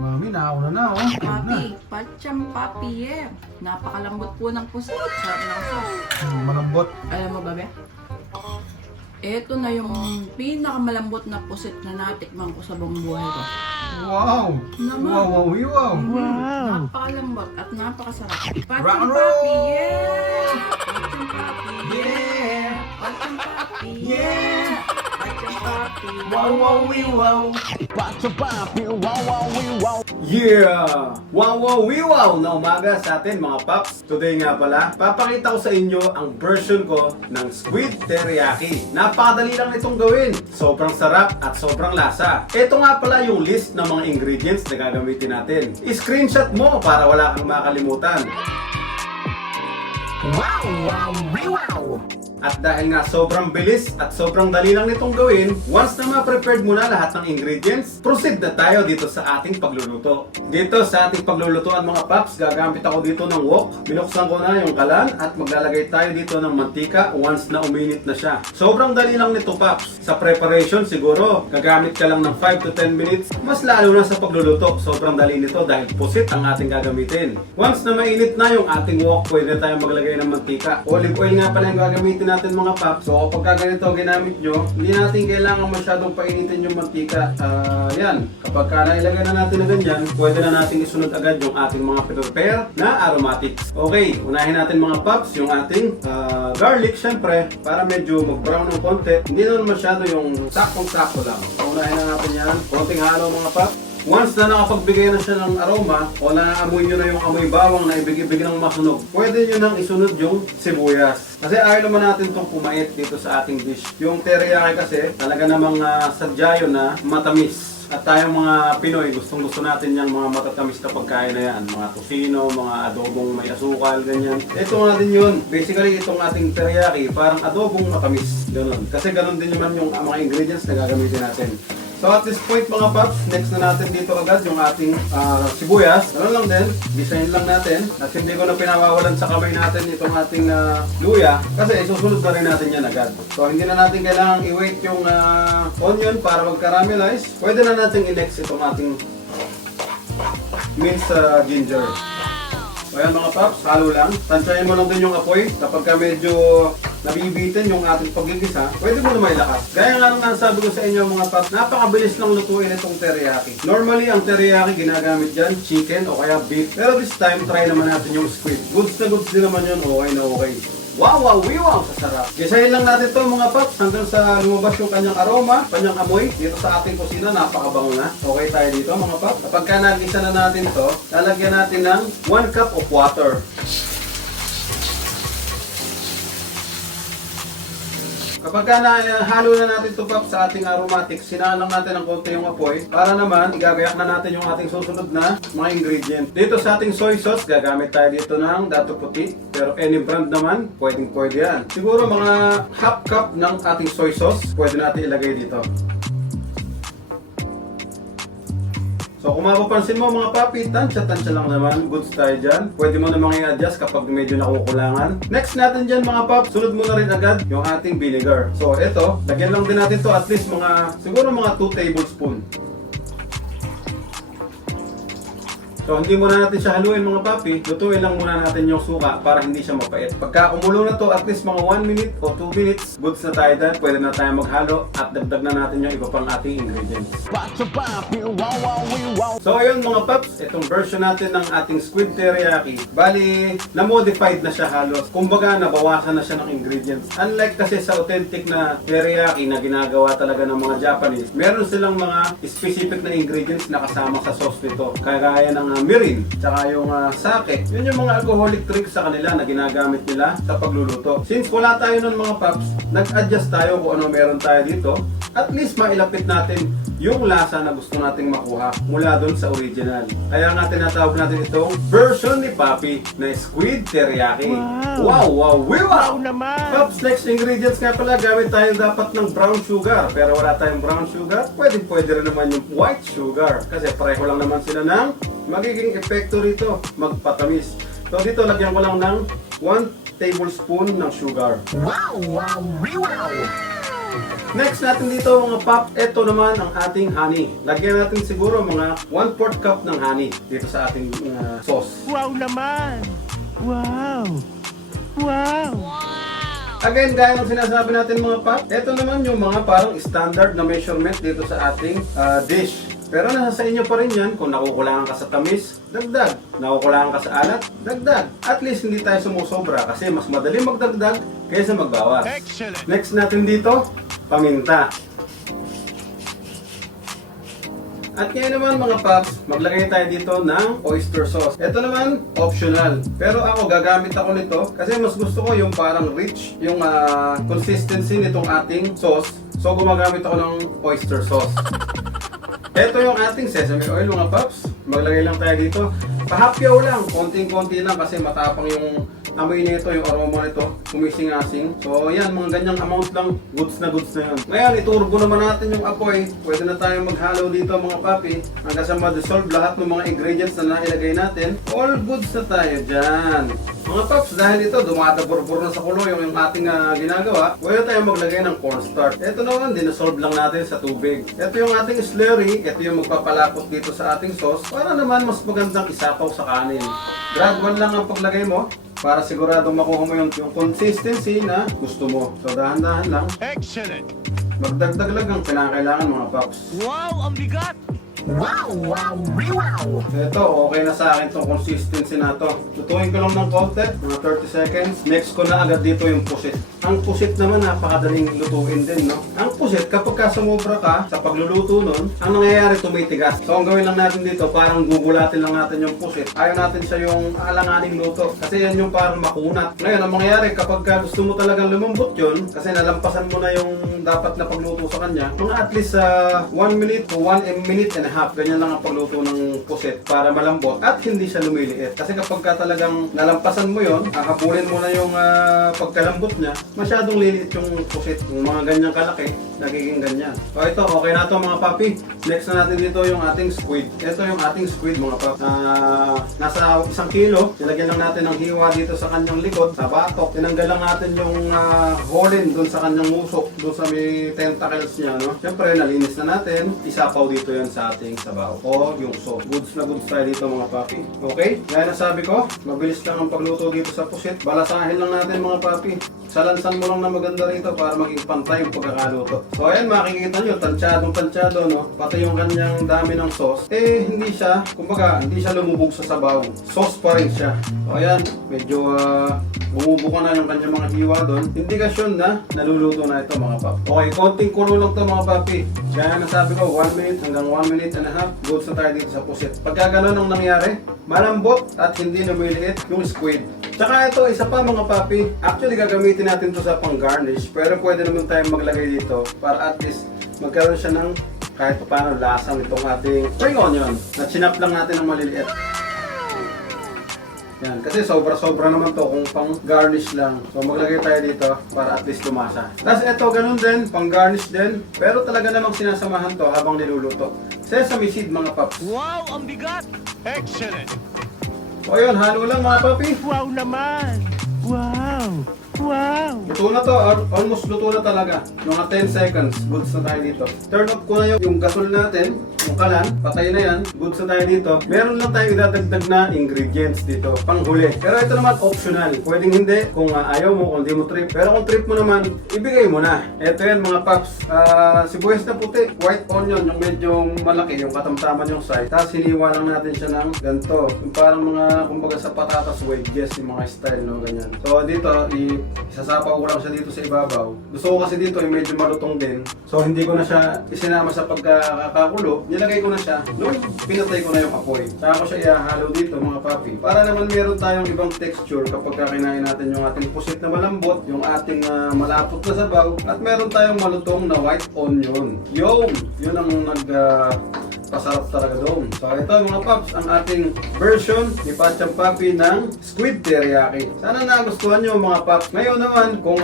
Mami, nauna na, oh. Ayun na. Papi, pacham papi eh. Napakalambot po ng pusit. Sarap ng sauce. Malambot. Alam mo ba, be? Ito na yung pinakamalambot na pusit na natikman ko sa buong buhay ko. Wow! Naman. Wow! Napakalambot at napakasarap. Rock Pacham and papi, roll! yeah! Pacham papi, Yeah! pacham papi, Yeah! pacham papi. Wow! Yeah! Wow na umaga sa atin mga paps. Today nga pala, papakita ko sa inyo ang version ko ng squid teriyaki. Napakadali lang itong gawin. Sobrang sarap at sobrang lasa. Ito nga pala yung list ng mga ingredients na gagamitin natin. I-screenshot mo para wala kang makalimutan. At dahil nga sobrang bilis at sobrang dali lang nitong gawin, once na ma-prepared mo na lahat ng ingredients, proceed na tayo dito sa ating pagluluto. Dito sa ating paglulutuan mga paps, gagamit ako dito ng wok. Binuksan ko na yung kalan at maglalagay tayo dito ng mantika once na uminit na siya. Sobrang dali lang nito paps. Sa preparation siguro, gagamit ka lang ng 5 to 10 minutes. Mas lalo na sa pagluluto, sobrang dali nito dahil pusit ang ating gagamitin. Once na mainit na yung ating wok, pwede tayo maglagay ng mantika. Olive oil nga pala yung gagamitin natin mga paps. So kapag ganito ang ginamit nyo, hindi natin kailangan masyadong painitin yung mantika. Yan, kapag nailagay na natin na ganyan, pwede na natin isunod agad yung ating mga prepare na aromatics. Okay, unahin natin mga paps yung ating garlic syempre para medyo mag-brown ng konti. Hindi naman masyado yung sakong-sako lang. So unahin na natin yan. Konting halo mga paps. Once na nakapagbigay na siya ng aroma o naamoy nyo na yung amoy bawang na ibig-ibig ng masunog, pwede nyo nang isunod yung sibuyas. Kasi ayaw naman natin itong pumait dito sa ating dish. Yung teriyaki kasi talaga namang sadya yun na matamis. At tayong mga Pinoy, gustong-gusto natin yung mga matatamis na pagkain na yan. Mga tocino, mga adobong may asukal, ganyan. Ito nga din yun. Basically, itong ating teriyaki, parang adobong matamis. Ganun. Kasi ganun din naman yung mga ingredients na gagamitin natin. So at this point mga paps, next na natin dito agad yung ating sibuyas. Ano lang din, gisahin lang natin. At hindi ko na pinawawalan sa kamay natin itong ating luya. Kasi isusunod na rin natin yan agad. So hindi na natin kailangang i-wait yung onion para mag-caramelize. Pwede na natin i-next itong ating minced ginger. So ayan mga paps, halo lang. Tansyahin mo lang din yung apoy. Kapag ka medyo nabibitin yung ating paggigisa, pwede mo na may lakas. Gaya nga nang nasabi ko sa inyo mga paps, napakabilis lang lutuin itong teriyaki. Normally, ang teriyaki ginagamit dyan, chicken o kaya beef. Pero this time, try naman natin yung squid. Goods na goods din naman yun, okay na okay. Wow! Sasarap. Gisahin lang natin to mga paps hanggang sa lumabas yung kanyang aroma, kanyang amoy. Dito sa ating kusina, napakabango na. Okay tayo dito mga paps. Kapag ka nagisa na natin to, lalagyan natin ng 1 cup of water. Kapag ka halo na natin ito paps sa ating aromatics, sinaan lang natin ng konti yung apoy para naman igagayak na natin yung ating susunod na mga ingredient. Dito sa ating soy sauce, gagamit tayo dito ng dato puti. Pero any brand naman, pwede yan. Siguro mga half cup ng ating soy sauce, pwede natin ilagay dito. So kung mapapansin mo mga papi, tansya lang naman, goods tayo dyan. Pwede mo namang i-adjust kapag medyo nakukulangan. Next natin dyan mga pap, sunod mo na rin agad yung ating vinegar. So ito, lagyan lang din natin to at least siguro mga 2 tablespoon. So hindi muna natin siya haluin mga papi, lutuin lang muna natin yung suka para hindi siya mapait. Pagka kumulo na to at least mga 1 minute o 2 minutes, goods na tayo dyan, pwede na tayo maghalo at dagdag na natin yung iba pang ating ingredients. So ayun mga paps, itong version natin ng ating squid teriyaki, bali na-modified na siya halos. Kumbaga nabawasan na siya ng ingredients. Unlike kasi sa authentic na teriyaki na ginagawa talaga ng mga Japanese, meron silang mga specific na ingredients na kasama sa sauce nito. Kagaya ng mirin, tsaka yung sake. Yun yung mga alcoholic drinks sa kanila na ginagamit nila sa pagluluto. Since wala tayo nun mga paps, nag-adjust tayo kung ano meron tayo dito. At least mailapit natin yung lasa na gusto nating makuha mula dun sa original. Kaya nga tinatawag natin itong version ni Papi na squid teriyaki. Wow naman! Paps, next ingredients nga pala, gamit tayo dapat ng brown sugar. Pero wala tayong brown sugar, pwede rin naman yung white sugar. Kasi pareho lang naman sila ng magiging epekto rito, magpatamis. So dito lagyan ko lang ng 1 tablespoon ng sugar. Next natin dito mga pop, ito naman ang ating honey. Lagyan natin siguro mga 1/4 cup ng honey dito sa ating sauce. Wow naman! Wow! Wow! Again, gaya ng sinasabi natin mga pop, ito naman yung mga parang standard na measurement dito sa ating dish. Pero nasa sa inyo pa rin yan, kung nakukulangan ka sa tamis, dagdag. Nakukulangan ka sa alat, dagdag. At least hindi tayo sumusobra kasi mas madali magdagdag kaysa magbawas. Excellent! Next natin dito, paminta. At ngayon naman mga paps, maglagay tayo dito ng oyster sauce. Ito naman, optional. Pero ako, gagamit ako nito kasi mas gusto ko yung parang rich, yung consistency nitong ating sauce. So gumagamit ako ng oyster sauce. Ito yung ating sesame oil mga paps. Maglagay lang tayo dito. Pahapyaw lang, konting-konti lang kasi matapang yung amoy nito, yung aroma nito, kumising-asing. So yan, mga ganyang amount lang, goods na yun. Ngayon, iturbo naman natin yung apoy. Pwede na tayo maghalo dito mga papi. Hanggang sa ma-dissolve lahat ng mga ingredients na nailagay natin. All goods na tayo dyan. Mga paps, dahil ito, dumadabor-bor na sa kulo yung ating ginagawa, pwede tayo maglagay ng cornstarch. Ito naman, dinasolve lang natin sa tubig. Ito yung ating slurry, ito yung magpapalapot dito sa ating sauce, para naman mas magandang isapaw sa kanin. Gradual lang ang paglagay mo, para siguradong makuha mo yung consistency na gusto mo. So dahan-dahan lang, Excellent! magdagdag lang ang kinakailangan mga paps. Wow! Ang bigat! Ito, okay na sa akin itong consistency na to. Tutuin ko lang ng konti, mga 30 seconds. Next ko na agad dito yung pusit. Ang pusit naman, napakadaling lutuin din, no? Ang pusit, kapag sumobra ka sa pagluluto nun, ang nangyayari tumitigas. So, ang gawin lang natin dito, parang gugulatin lang natin yung pusit. Ayaw natin siya yung alanganing luto. Kasi yan yung parang makunat. Ngayon, ang mangyayari, kapag gusto mo talagang lumambot yun, kasi nalampasan mo na yung dapat na pagluto sa kanya, mga at least 1 minute to 1 minute and a half, ganyan lang ang pagluto ng pusit para malambot at hindi siya lumiliit. Kasi kapag ka talagang nalampasan mo yon, habulin mo na yung pagkalambot niya, masyadong liliit yung pusit. Yung mga ganyang kalaki, nagiging ganyan. So ito, okay na ito mga papi. Next na natin dito yung ating squid. Ito yung ating squid mga papi. Nasa 1 kilo, nilagyan lang natin ng hiwa dito sa kanyang likod, sa batok. Tinanggal lang natin yung holin dun sa kanyang musok, dun sa may tentacles niya. No? Siyempre, nalinis na natin. Isapaw dito yan sa ating sabaw o yung sauce. Goods na goods tayo dito mga papi. Okay? Gaya na sabi ko, mabilis lang ang pagluto dito sa pusit. Balasahin lang natin mga papi. Salansan mo lang na maganda rito para maging pantay yung pagkakaluto. So ayan, makikita nyo, tansyado, no? Pati yung kanyang dami ng sauce, hindi siya, kumbaga, hindi siya lumubog sa sabaw. Sauce pa rin siya. So ayan, medyo bumubuka na yung kanyang mga hiwa doon. Indikasyon na naluluto na ito mga papi. Okay, konting kulo lang to mga papi. Kaya nasabi ko, 1 minute hanggang 1 minute and a half, goods na tayo dito sa pusit. Pagka ganun ang nangyari, malambot at hindi lumiliit yung squid. Tsaka ito, isa pa mga papi, actually gagamitin natin to sa pang garnish, pero pwede naman tayong maglagay dito para at least magkaroon siya ng kahit paano lasang itong ating spring onion na chinap lang natin ng maliliit. Yan, kasi sobra-sobra naman to kung pang garnish lang. So maglagay tayo dito para at least lumasa. Tapos ito, ganun din, pang garnish din, pero talaga namang sinasamahan to habang niluluto. Sesame seed mga paps. Wow! Ang bigat! Excellent! So ayun, halo lang mga papi. Wow naman! Wow! Wow! Luto na to, almost luto na talaga. Mga 10 seconds, goods na tayo dito. Turn off ko na yung gasol natin, yung kalan, patay na yan, goods na tayo dito. Meron lang tayo idadagdag na ingredients dito, panghuli. Pero ito naman optional, pwedeng hindi kung ayaw mo, kung di mo trip. Pero kung trip mo naman, ibigay mo na. Ito yan mga paps, sibuyas na puti, white onion, yung medyo malaki, yung katamtaman yung size. Tapos hiniwa lang natin siya ng ganito. Yung parang mga, kumbaga sa patatas wedges, yung mga style, no, ganyan. So dito, isasapaw ko lang siya dito sa ibabaw. Gusto ko kasi dito yung medyo malutong din. So hindi ko na siya isinama sa pagkakakulo. Nilagay ko na siya nung pinatay ko na yung apoy. Saka ko siya ihahalo dito mga papi. Para naman meron tayong ibang texture kapag kakainain natin yung ating pusit na malambot, yung ating malapot na sabaw, at meron tayong malutong na white onion. Yun ang pasarap talaga doon. So ito mga paps, ang ating version ni Pachang Papi ng squid teriyaki. Sana nagustuhan nyo mga paps. Ngayon naman, kung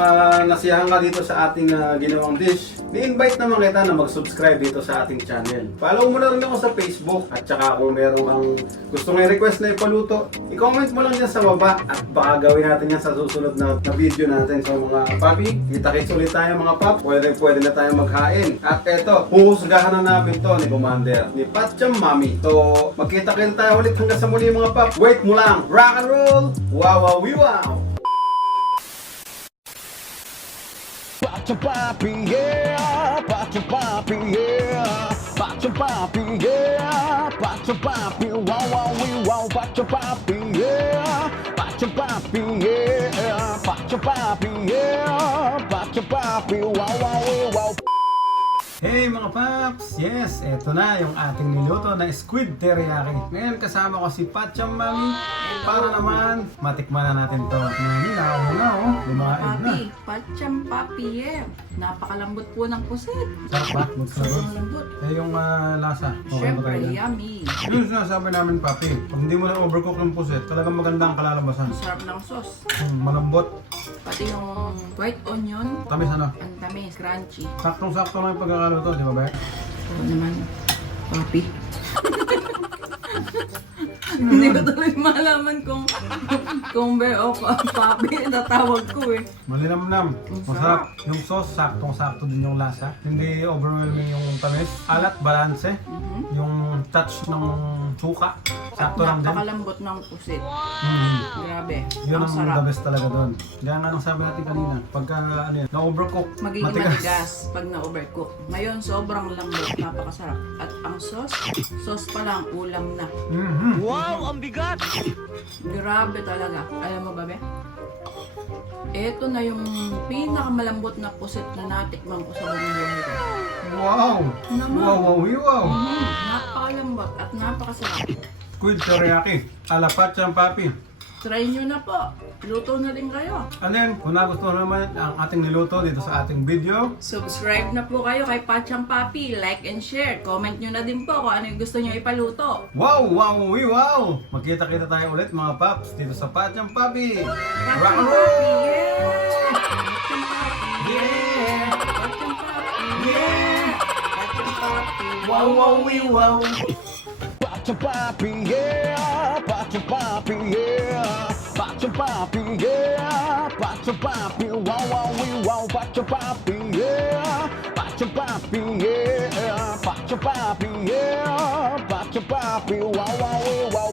nasiyahan ka dito sa ating ginawang dish, i-invite naman kita na mag-subscribe dito sa ating channel. Follow mo na rin ako sa Facebook at saka kung meron kang gusto ng request na ipaluto, i-comment mo lang dyan sa baba at baka gawin natin yan sa susunod na video natin. So mga papi, kita-kits ulit tayo mga pap. Pwede na tayo maghain. At eto, huhusgahan na namin to ni Commander, ni Patcham Mami. So magkita-kita tayo ulit hanggang sa muli mga pap. Wait mo lang, rock and roll! Wow, wow, wow! Pacho papi, yeah. Pacho papi, yeah. Pacho papi, yeah. Pacho papi, wow, wow, wow. Pacho papi, yeah. Pacho papi, yeah. Pacho papi, yeah. Pacho papi, wow, wow, wow. Hey mga paps! Yes, eto na yung ating niluto na squid teriyaki. Ngayon kasama ko si Patcham Mami para naman matikman na natin to. Mami, nakaw na oh. Lumain na. Papi, Patcham Papi, yeah. Napakalambot po ng pusit. Sarap ba? Magsalot. Sobrang lambot. Eh yung lasa. Okay ba Siyempre, tayo dyan? yummy. Yung sinasabi namin papi, pag hindi mo na overcook ng puset, talagang maganda ang kalalabasan. Sarap ng sauce. Malambot, Pati yung white onion, tamis ano. ang tamis, crunchy. Saktong-sakto lang yung pagkakaluto, di ba ba? Oo naman, Papi. Hindi ko tuloy malaman kung be o Papi, tatawag ko eh. Malinamnam, masarap. Yung sauce, saktong-sakto din yung lasa. Hindi overwhelming yung tamis. Alat, balanse. Yung touch ng suka, sakto lang din. Napakalambot ng pusit. Grabe, Yun ang ang sarap. the best talaga doon. Kaya nga nang sabi natin kanina, pagka ano yun, na-overcook, Magiging matigas pag na-overcook. Ngayon, sobrang lambot, napakasarap. At ang sauce pa lang, ulam na. Wow, ang bigat! Grabe talaga. Alam mo ba, be? Ito na yung pinakamalambot na pusit na natikman ko sa buong buhay ko. Wow! Naman. Wow, wow, wow! Napakalambot at napakasarap. squid teriyaki, ala Patcham Papi. Try nyo na po. Luto na din kayo. Ano yun? Kung nagustuhan naman ang ating niluto dito sa ating video, Subscribe na po kayo kay Patcham Papi. Like and share. Comment nyo na din po kung ano yung gusto nyo ipaluto. wow, wow, wow! Magkita-kita tayo ulit mga paps dito sa Patcham Papi. Rock Patcham and Papi, roll! yeah! Patcham Papi, Yeah! Patcham Papi, Yeah! Patcham Papi. Wow, wow, wow! Pacho papi, yeah. Pacho papi, yeah. Pacho papi, yeah. Pacho papi, wow, wow, wow. Pacho papi, yeah. Pacho papi, yeah.